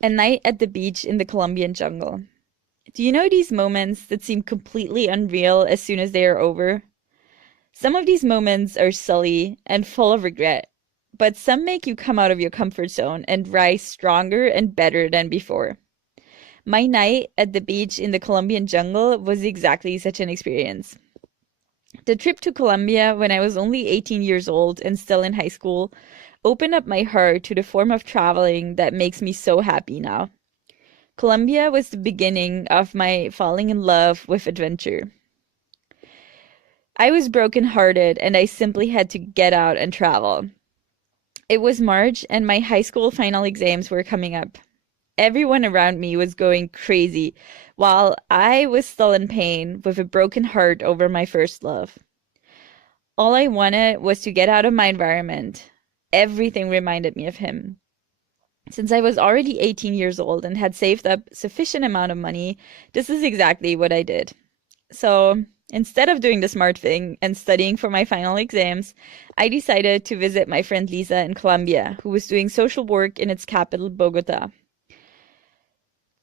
A night at the beach in the Colombian jungle. Do you know these moments that seem completely unreal as soon as they are over? Some of these moments are silly and full of regret, but some make you come out of your comfort zone and rise stronger and better than before. My night at the beach in the Colombian jungle was exactly such an experience. The trip to Colombia when I was only 18 years old and still in high school opened up my heart to the form of traveling that makes me so happy now. Colombia was the beginning of my falling in love with adventure. I was brokenhearted and I simply had to get out and travel. It was March and my high school final exams were coming up. Everyone around me was going crazy, while I was still in pain with a broken heart over my first love. All I wanted was to get out of my environment. Everything reminded me of him. Since I was already 18 years old and had saved up sufficient amount of money, this is exactly what I did. So instead of doing the smart thing and studying for my final exams, I decided to visit my friend Lisa in Colombia, who was doing social work in its capital, Bogota.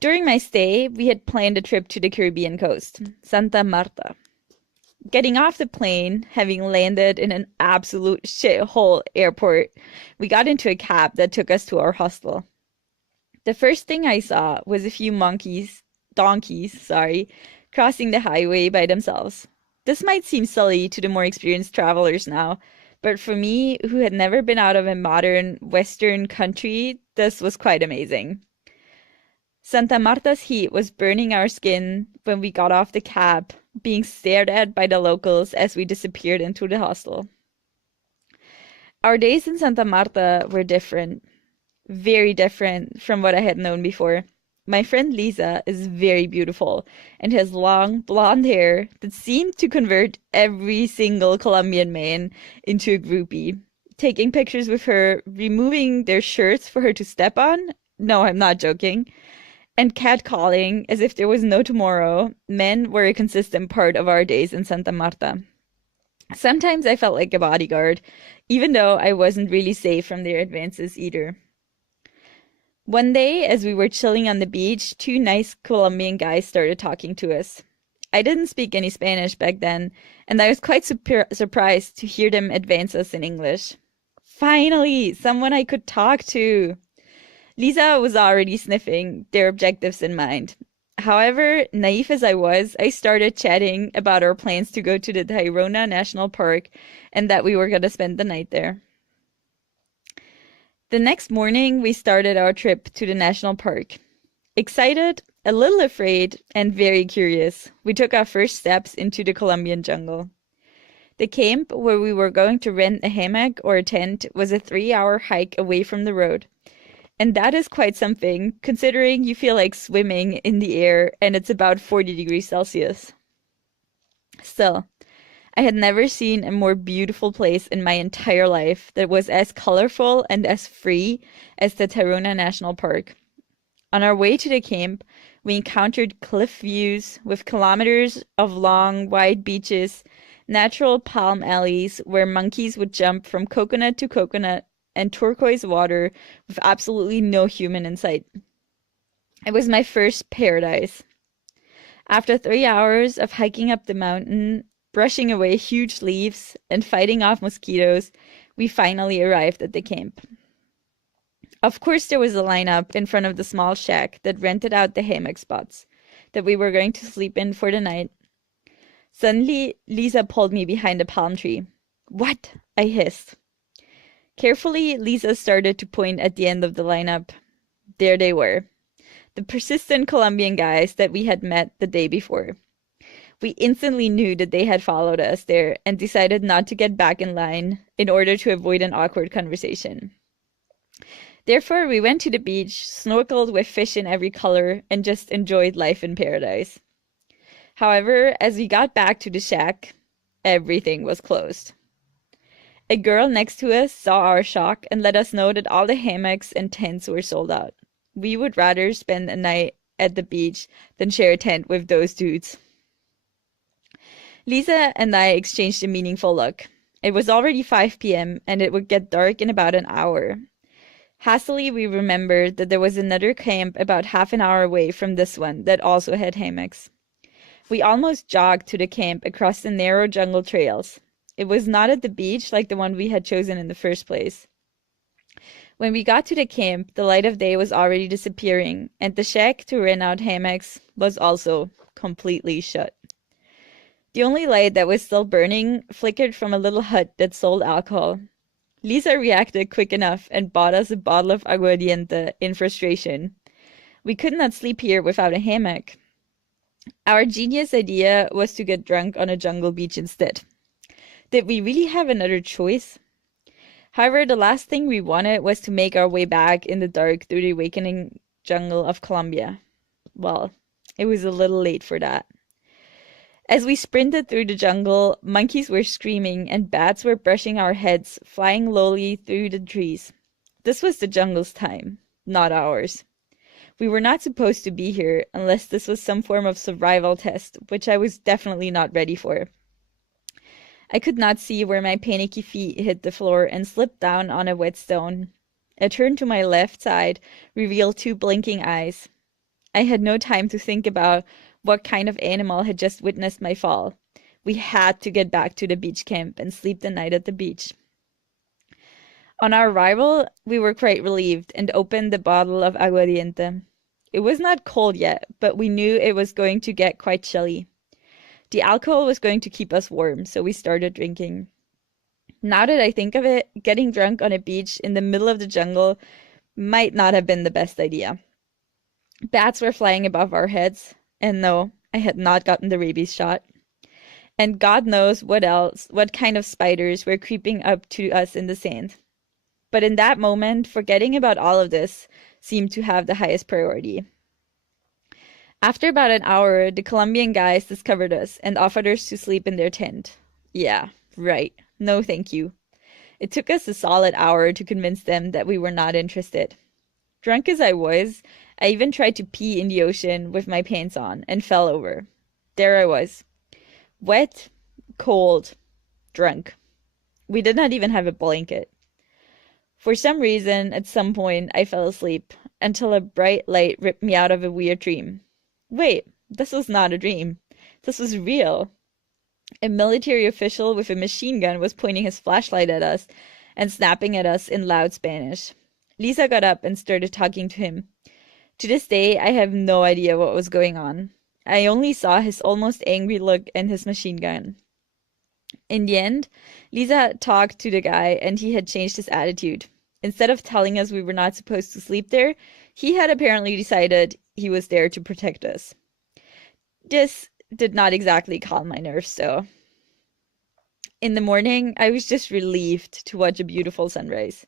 During my stay, we had planned a trip to the Caribbean coast, Santa Marta. Getting off the plane, having landed in an absolute shithole airport, we got into a cab that took us to our hostel. The first thing I saw was a few donkeys, crossing the highway by themselves. This might seem silly to the more experienced travelers now, but for me, who had never been out of a modern Western country, this was quite amazing. Santa Marta's heat was burning our skin when we got off the cab, being stared at by the locals as we disappeared into the hostel. Our days in Santa Marta were different, very different from what I had known before. My friend Lisa is very beautiful and has long blonde hair that seemed to convert every single Colombian man into a groupie. Taking pictures with her, removing their shirts for her to step on? No, I'm not joking. And catcalling as if there was no tomorrow. Men were a consistent part of our days in Santa Marta. Sometimes I felt like a bodyguard, even though I wasn't really safe from their advances either. One day, as we were chilling on the beach, two nice Colombian guys started talking to us. I didn't speak any Spanish back then, and I was quite surprised to hear them advance us in English. Finally, someone I could talk to. Lisa was already sniffing their objectives in mind. However, naive as I was, I started chatting about our plans to go to the Tayrona National Park and that we were going to spend the night there. The next morning, we started our trip to the national park. Excited, a little afraid, and very curious, we took our first steps into the Colombian jungle. The camp where we were going to rent a hammock or a tent was a 3-hour hike away from the road. And that is quite something, considering you feel like swimming in the air and it's about 40 degrees Celsius. Still, I had never seen a more beautiful place in my entire life that was as colorful and as free as the Tayrona National Park. On our way to the camp, we encountered cliff views with kilometers of long, wide beaches, natural palm alleys where monkeys would jump from coconut to coconut, and turquoise water with absolutely no human in sight. It was my first paradise. After 3 hours of hiking up the mountain, brushing away huge leaves, and fighting off mosquitoes, we finally arrived at the camp. Of course, there was a lineup in front of the small shack that rented out the hammock spots that we were going to sleep in for the night. Suddenly, Lisa pulled me behind a palm tree. "What?" I hissed. Carefully, Lisa started to point at the end of the lineup. There they were, the persistent Colombian guys that we had met the day before. We instantly knew that they had followed us there and decided not to get back in line in order to avoid an awkward conversation. Therefore, we went to the beach, snorkeled with fish in every color, and just enjoyed life in paradise. However, as we got back to the shack, everything was closed. A girl next to us saw our shock and let us know that all the hammocks and tents were sold out. We would rather spend a night at the beach than share a tent with those dudes. Lisa and I exchanged a meaningful look. It was already 5 p.m. and it would get dark in about an hour. Hastily, we remembered that there was another camp about half an hour away from this one that also had hammocks. We almost jogged to the camp across the narrow jungle trails. It was not at the beach like the one we had chosen in the first place. When we got to the camp, the light of day was already disappearing, and the shack to rent out hammocks was also completely shut. The only light that was still burning flickered from a little hut that sold alcohol. Lisa reacted quick enough and bought us a bottle of aguardiente in frustration. We could not sleep here without a hammock. Our genius idea was to get drunk on a jungle beach instead. Did we really have another choice? However, the last thing we wanted was to make our way back in the dark through the awakening jungle of Colombia. Well, it was a little late for that. As we sprinted through the jungle, monkeys were screaming and bats were brushing our heads, flying lowly through the trees. This was the jungle's time, not ours. We were not supposed to be here unless this was some form of survival test, which I was definitely not ready for. I could not see where my panicky feet hit the floor and slipped down on a wet stone. A turn to my left side revealed 2 blinking eyes. I had no time to think about what kind of animal had just witnessed my fall. We had to get back to the beach camp and sleep the night at the beach. On our arrival, we were quite relieved and opened the bottle of aguardiente. It was not cold yet, but we knew it was going to get quite chilly. The alcohol was going to keep us warm, so we started drinking. Now that I think of it, getting drunk on a beach in the middle of the jungle might not have been the best idea. Bats were flying above our heads, and no, I had not gotten the rabies shot. And God knows what kind of spiders were creeping up to us in the sand. But in that moment, forgetting about all of this seemed to have the highest priority. After about an hour, the Colombian guys discovered us and offered us to sleep in their tent. Yeah, right. No, thank you. It took us a solid hour to convince them that we were not interested. Drunk as I was, I even tried to pee in the ocean with my pants on and fell over. There I was. Wet, cold, drunk. We did not even have a blanket. For some reason, at some point, I fell asleep until a bright light ripped me out of a weird dream. Wait, this was not a dream. This was real. A military official with a machine gun was pointing his flashlight at us and snapping at us in loud Spanish. Lisa got up and started talking to him. To this day, I have no idea what was going on. I only saw his almost angry look and his machine gun. In the end, Lisa talked to the guy and he had changed his attitude. Instead of telling us we were not supposed to sleep there, he had apparently decided he was there to protect us. This did not exactly calm my nerves, though. In the morning, I was just relieved to watch a beautiful sunrise.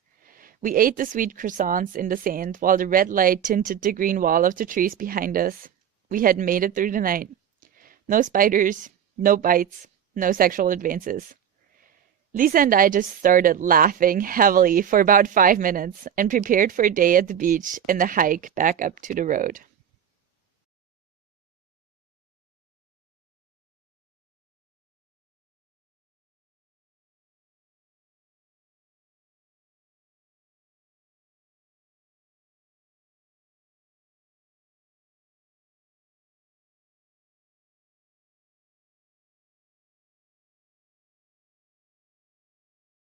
We ate the sweet croissants in the sand while the red light tinted the green wall of the trees behind us. We had made it through the night. No spiders, no bites, no sexual advances. Lisa and I just started laughing heavily for about 5 minutes and prepared for a day at the beach and the hike back up to the road.